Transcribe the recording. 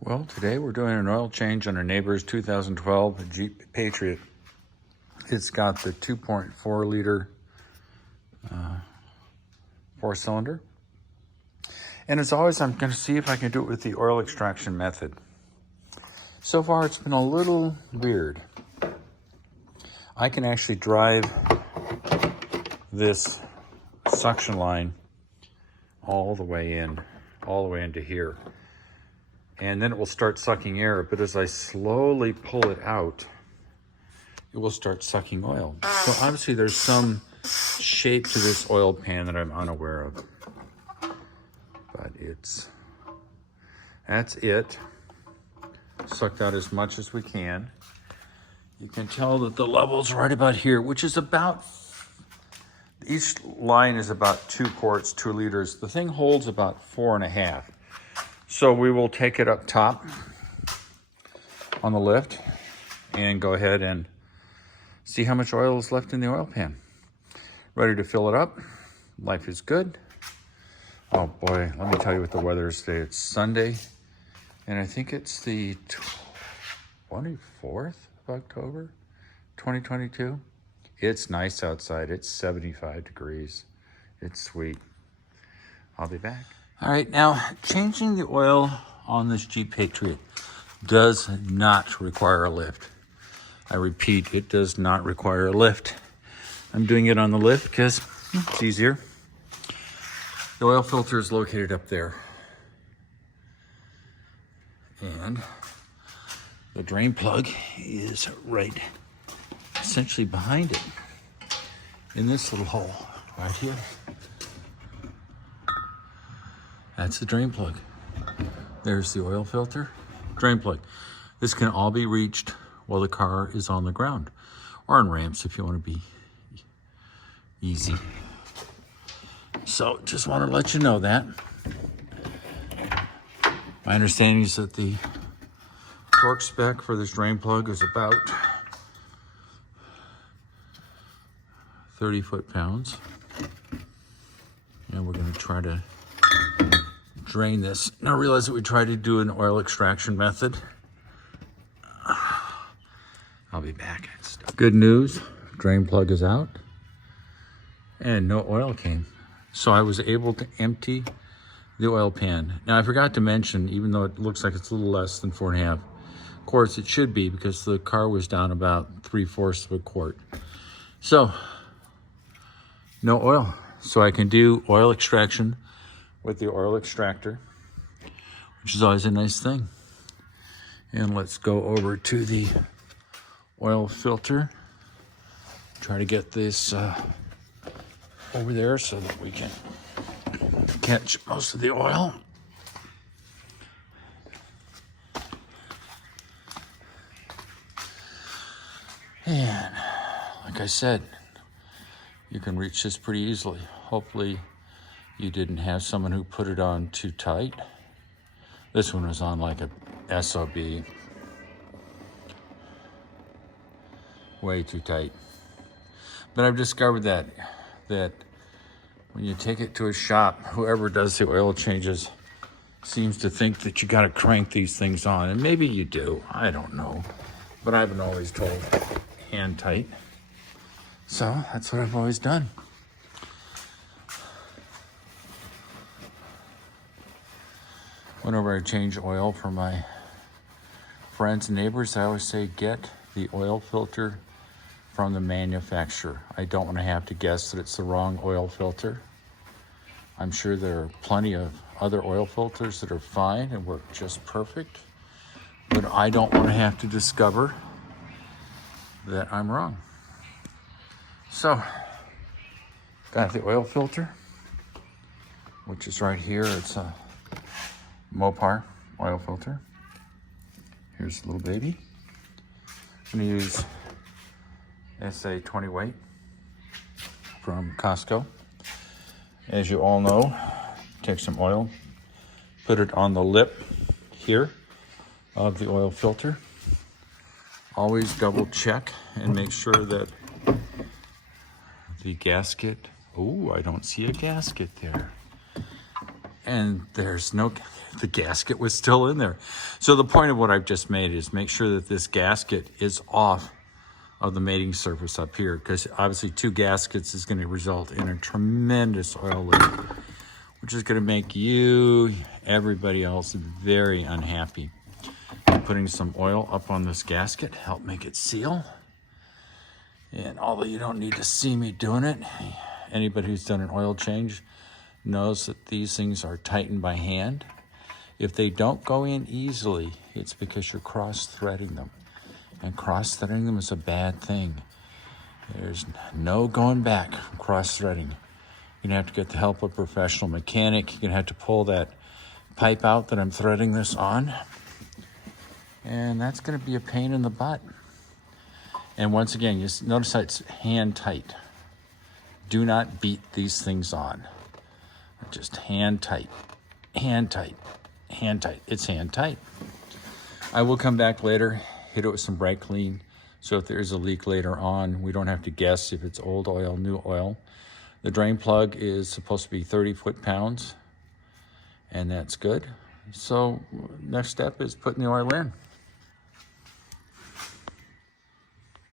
Well, today we're doing an oil change on our neighbor's 2012 Jeep Patriot. It's got the 2.4 liter four-cylinder. And as always, I'm going to see if I can do it with the oil extraction method. So far, it's been a little weird. I can actually drive this suction line all the way into here. And then it will start sucking air, but as I slowly pull it out, it will start sucking oil. So obviously there's some shape to this oil pan that I'm unaware of. But that's it. Sucked out as much as we can. You can tell that the level's right about here, which is about, each line is about 2 quarts, 2 liters. The thing holds about 4.5. So we will take it up top on the lift and go ahead and see how much oil is left in the oil pan. Ready to fill it up. Life is good. Oh boy, let me tell you what the weather is today. It's Sunday, and I think it's the 24th of October, 2022. It's nice outside. It's 75 degrees. It's sweet. I'll be back. All right, now changing the oil on this Jeep Patriot does not require a lift. I repeat, it does not require a lift. I'm doing it on the lift because it's easier. The oil filter is located up there. And the drain plug is right essentially behind it in this little hole right here. That's the drain plug. There's the oil filter, drain plug. This can all be reached while the car is on the ground or on ramps if you want to be easy. So just want to let you know that. My understanding is that the torque spec for this drain plug is about 30 foot-pounds. And we're going to try to drain this. Now realize that we tried to do an oil extraction method. I'll be back. Good news, drain plug is out and no oil came. So I was able to empty the oil pan. Now I forgot to mention, even though it looks like it's a little less than 4.5 quarts, it should be because the car was down about 3/4 of a quart. So no oil. So I can do oil extraction with the oil extractor, which is always a nice thing. And let's go over to the oil filter. Try to get this over there so that we can catch most of the oil. And like I said, you can reach this pretty easily. Hopefully you didn't have someone who put it on too tight. This one was on like a SOB. Way too tight. But I've discovered that when you take it to a shop, whoever does the oil changes seems to think that you gotta crank these things on. And maybe you do, I don't know. But I've been always told hand tight. So that's what I've always done. Whenever I change oil for my friends and neighbors, I always say, get the oil filter from the manufacturer. I don't want to have to guess that it's the wrong oil filter. I'm sure there are plenty of other oil filters that are fine and work just perfect, but I don't want to have to discover that I'm wrong. So, got the oil filter, which is right here. It's a Mopar oil filter. Here's the little baby. I'm gonna use SA 20 weight from Costco. As you all know, take some oil, put it on the lip here of the oil filter. Always double check and make sure that the gasket, oh, I don't see a gasket there. And there's no, the gasket was still in there. So the point of what I've just made is make sure that this gasket is off of the mating surface up here, because obviously 2 gaskets is going to result in a tremendous oil leak, which is going to make you, everybody else, very unhappy. I'm putting some oil up on this gasket, help make it seal. And although you don't need to see me doing it, anybody who's done an oil change knows that these things are tightened by hand. If they don't go in easily, it's because you're cross-threading them. And cross-threading them is a bad thing. There's no going back from cross-threading. You're gonna have to get the help of a professional mechanic. You're gonna have to pull that pipe out that I'm threading this on. And that's gonna be a pain in the butt. And once again, you notice how it's hand tight. Do not beat these things on. Just hand tight, hand tight, hand tight. It's hand tight. I will come back later, hit it with some brake clean. So if there's a leak later on, we don't have to guess if it's old oil, new oil. The drain plug is supposed to be 30 foot-pounds, and that's good. So next step is putting the oil in.